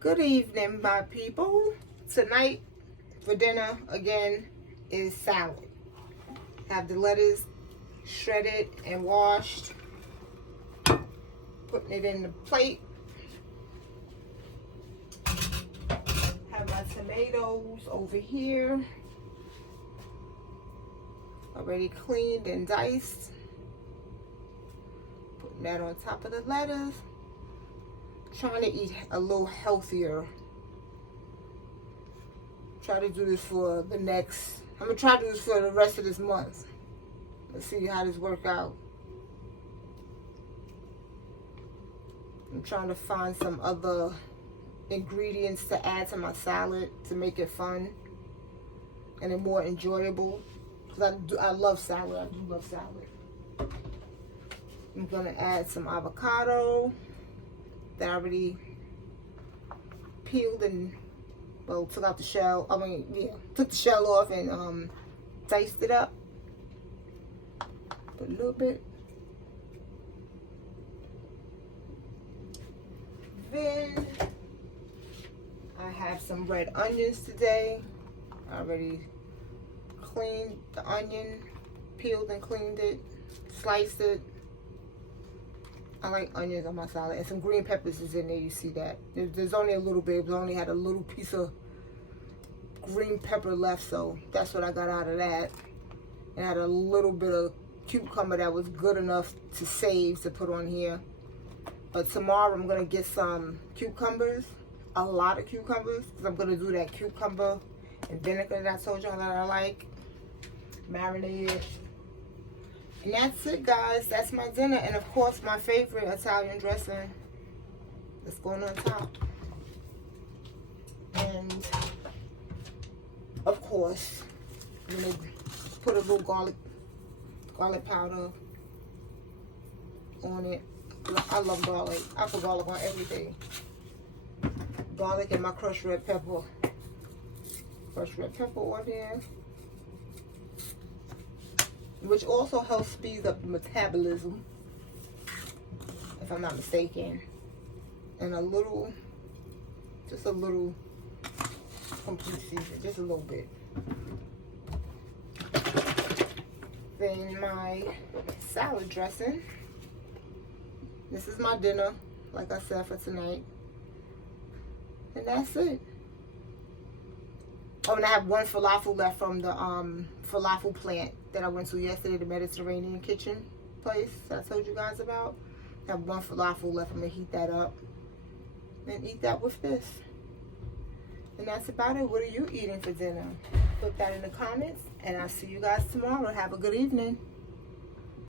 Good evening, my people. Tonight for dinner again is salad. Have the lettuce shredded and washed, putting it in the plate. Have my tomatoes over here, already cleaned and diced. Putting that on top of the lettuce. Trying to eat a little healthier. Try to do this for the next, I'm going to try to do this for the rest of this month. Let's see how this works out. I'm trying to find some other ingredients to add to my salad to make it fun and it more enjoyable. Because I love salad. I do love salad. I'm going to add some avocado that I already peeled and, well, took out the shell. Took the shell off and diced it up. Put a little bit. Then I have some red onions today. I already cleaned the onion, peeled and cleaned it, sliced it. I like onions on my salad, and some green peppers is in there. You see that? There's only a little bit. We only had a little piece of green pepper left, so that's what I got out of that. And I had a little bit of cucumber that was good enough to save to put on here. But tomorrow I'm gonna get some cucumbers, a lot of cucumbers, because I'm gonna do that cucumber and vinegar that I told y'all that I like. Marinate it. And that's it, guys. That's my dinner. And of course, my favorite Italian dressing that's going on top. And of course, I'm gonna put a little garlic powder on it. I love garlic. I put garlic on everything. Garlic and my crushed red pepper. Crushed red pepper on there, which also helps speed up the metabolism, if I'm not mistaken. And a little, just a little complete season, just a little bit. Then my salad dressing. This is my dinner, like I said, for tonight. And that's it. Oh, and I have one falafel left from the falafel plant that I went to yesterday, the Mediterranean kitchen place that I told you guys about. I have one falafel left. I'm going to heat that up and eat that with this. And that's about it. What are you eating for dinner? Put that in the comments, and I'll see you guys tomorrow. Have a good evening.